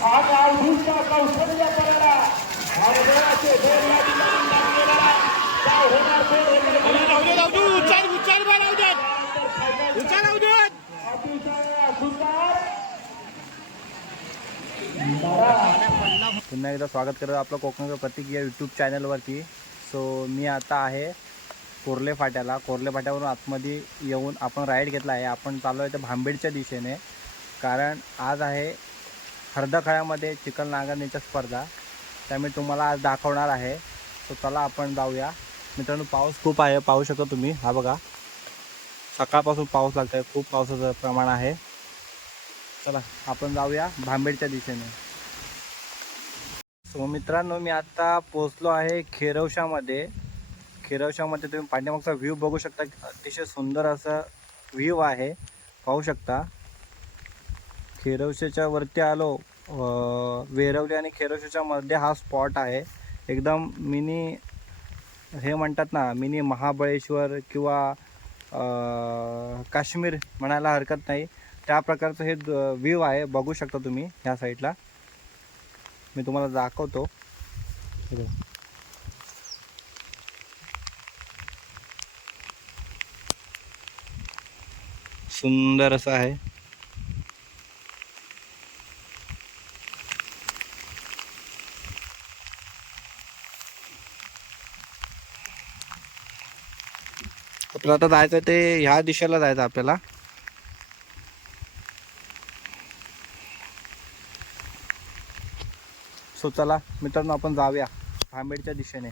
अवधूतच्या कौशल्य हरभराचे दोन या ठिकाणी लागलेला काय होणार उच्चार उच्चार उच्चार पुन्हा एकदा स्वागत करत आपलं कोकणाचं प्रतीक या यूट्यूब चॅनलवरती सो मी आता आहे कोर्ले फाट्याला. कोर्ले फाट्यावरून आतमध्ये येऊन आपण राईड घेतला आहे. आपण चाललो आहे तर भांबेडच्या दिशेने. कारण आज आहे हर्दखळ्यामध्ये चिखल नांगरणीच्या स्पर्धा त्यामुळे तुम्हाला आज दाखवणार आहे. तर चला आपण जाऊया. मित्रांनो पाऊस खूप आहे. पाहू शकता तुम्ही. हा बघा. सकाळपासून पाऊस लागतो आहे खूप पावसाचं प्रमाण आहे. चला आपण जाऊया भांबेडच्या दिशेने. सो मित्रांनो मी आता पोचलो आहे खेरवशामध्ये. खेरवशामध्ये तुम्ही पाठीमागचा व्ह्यू बघू शकता. अतिशय सुंदर असं व्ह्यू आहे. पाहू शकता. खेरवशेच्या वरती आलो वेरवली आणि खेरवशेच्या मध्ये हा स्पॉट आहे. एकदम मिनी हे म्हणतात ना मिनी महाबळेश्वर किंवा काश्मीर म्हणायला हरकत नाही. त्या प्रकारचं हे व्ह्यू आहे. बघू शकता तुम्ही ह्या साईडला मी तुम्हाला दाखवतो. सुंदर असं आहे. आपल्याला आता जायचं ते ह्या दिशेला जायचं आपल्याला. सो चला मित्रांनो आपण जाऊया. भांबेडच्या दिशेने.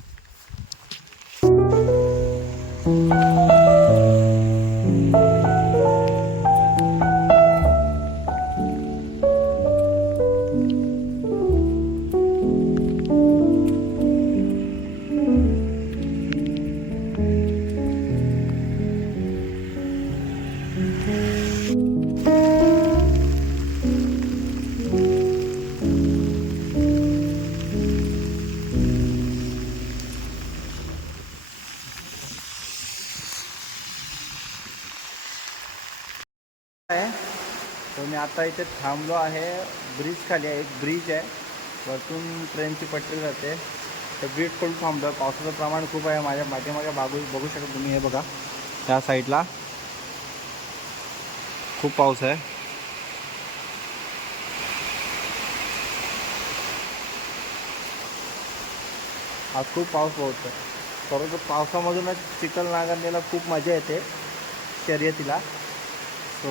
आहे. तर मी आता इथे थांबलो आहे. ब्रिज खाली आहे. एक ब्रिज आहे. वरतून ट्रेनची पटरी जाते. तर ब्रिज खोलून थांबलो पावसाचं प्रमाण खूप आहे. माझ्या पाठीमागे बागू बघू शकता तुम्ही हे बघा. त्या साईडला खूप पाऊस आहे. आज खूप पाऊस पडतो परंतु पावसामधूनच चिखल नांगरणीला खूप मजा येते. शर्यतीला. सो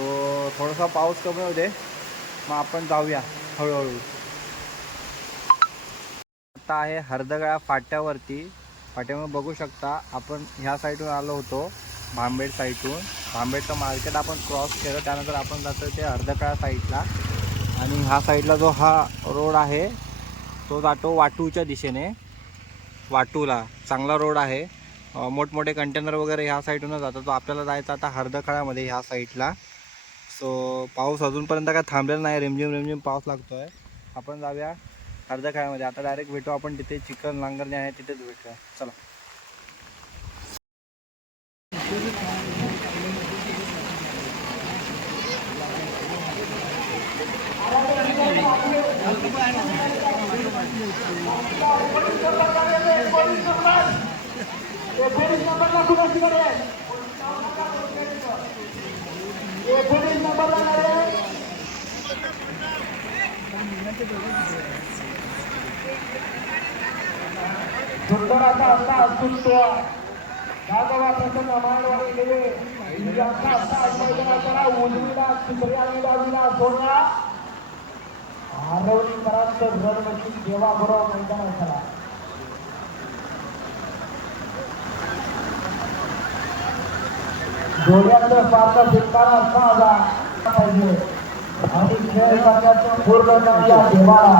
थोडासा पाऊस कमी होते मग आपण जाऊया हळूहळू. आता आहे हरदगळा फाट्यावरती. फाट्यामुळे बघू शकता आपण ह्या साईडून आलो होतो भांबेड साईडून. भांबेडचं मार्केट आपण क्रॉस केलं त्यानंतर आपण जातो ते हरदगळा साईडला. आणि ह्या साईडला जो हा रोड आहे तो जातो वाटूच्या दिशेने. वाटूला. चांगला रोड आहे. मोठमोठे कंटेनर वगैरे ह्या साईडूनच जातात. तो आपल्याला जायचा आता हरदखळ्यामध्ये ह्या साईडला. सो पाऊस अजूनपर्यंत काय थांबलेला नाही. रिमझिम रिमझिम पाऊस लागतो आहे आपण जाऊया हरदखळ्यामध्ये आता डायरेक्ट भेटू आपण तिथे चिकन नांगरणे आहे तिथेच भेटूया. चला. एकोणीस नंबरला कुणाची गाडी आहे एकोणीस नंबरला गाडी आहे सुंदर असा असा सुटतो गागवा प्रसन्न मांडवाडी गेले यांचा असा मैदानाचा उजवीला तिसऱ्या आणि बाजूला सोडला झाला डोळ्याचं पाहिजे आणि खेळ करण्याचं पूर्ण चांगल्या देवाला.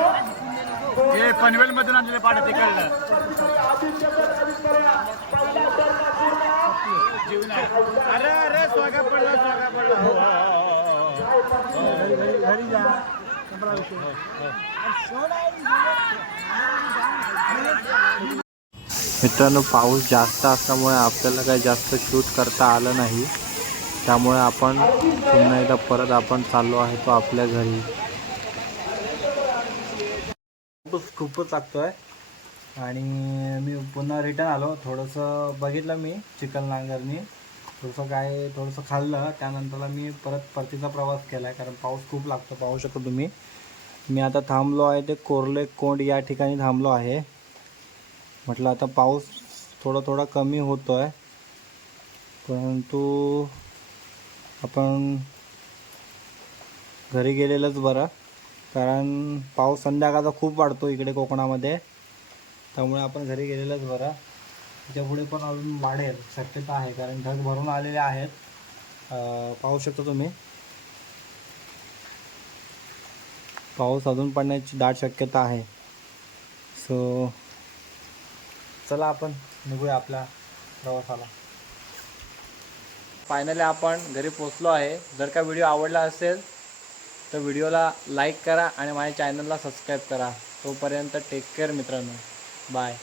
हे पनवेल मधून आणलेले पाठ ते कळलं आदित्य पटकरी पहिला टर्न पूर्ण अरे अरे स्वागा पडला स्वागा पडला हो, हो, हो, हो. घरी जा मित्रांनो पाऊस जास्त असल्यामुळे आपल्याला काही जास्त शूट करता आलं नाही. त्यामुळे आपण पुन्हा एकदा परत आपण चाललो आहे तो आपल्या घरी. खूपच खूपच लागतोय. आणि मी पुन्हा रिटर्न आलो. थोडंसं बघितलं मी चिकन नांगरनी थोडंसं काय थोडंसं खाल्लं. त्यानंतरला मी परत परतीचा प्रवास केला आहे कारण पाऊस खूप लागतो पाहू शकतो तुम्ही. मी आता थांबलो आहे ते कोरले कोंड या ठिकाणी थांबलो आहे. म्हटलं आता पाऊस थोडा थोडा कमी होतो आहे परंतु आपण घरी गेलेलंच बरं. कारण पाऊस संध्याकाळचा खूप वाढतो इकडे कोकणामध्ये. त्यामुळे आपण घरी गेलेलंच बरं. त्याच्यापुढे पण अजून वाढेल शक्यता आहे. कारण ढग भरून आलेले आहेत. पाहू शकता तुम्ही. पाऊस अजून पडण्याची दाट शक्यता आहे. सो चला आपण निघूया आपल्या प्रवासाला. फायनली आपण घरी पोचलो आहे. जर का व्हिडिओ आवडला असेल तर व्हिडिओला लाईक करा आणि माझ्या चॅनलला सबस्क्राईब करा. तोपर्यंत टेक केअर मित्रांनो. बाय